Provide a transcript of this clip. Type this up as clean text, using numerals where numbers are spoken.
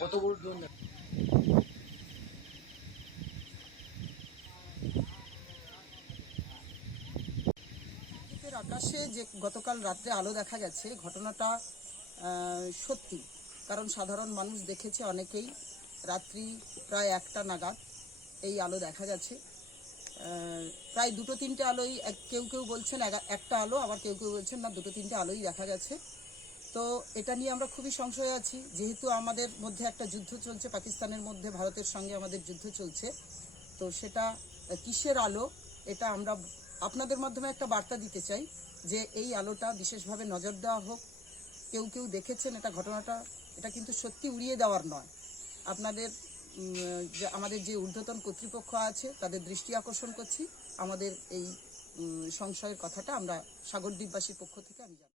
কত বড় ড্রোন। আকাশে যে গতকাল রাত্রে আলো দেখা গেছে ঘটনাটা সত্যি, কারণ সাধারণ মানুষ দেখেছে অনেকেই। রাত্রি প্রায় 1টা নাগাদ এই আলো দেখা গেছে। প্রায় 2-3টে আলোই, কেউ কেউ বলছেন একটা আলো, আবার কেউ কেউ বলছেন না 2-3টে আলোই দেখা গেছে। তো এটা নিয়ে আমরা খুবই সংশয়ে আছি, যেহেতু আমাদের মধ্যে একটা যুদ্ধ চলছে, পাকিস্তানের মধ্যে ভারতের সঙ্গে আমাদের যুদ্ধ চলছে। তো সেটা কিসের আলো, এটা আমরা আপনাদের মাধ্যমে একটা বার্তা দিতে চাই যে এই আলোটা বিশেষভাবে নজর দেওয়া হোক। কেউ কেউ দেখেছেন এটা ঘটনাটা, এটা কিন্তু সত্যি উড়িয়ে দেওয়ার নয়। আপনাদের আমাদের যে ঊর্ধ্বতন কর্তৃপক্ষ আছে তাদের দৃষ্টি আকর্ষণ করছি। আমাদের এই সংশয়ের কথাটা আমরা সাগরদ্বীপবাসীর পক্ষ থেকে আমি জানাই।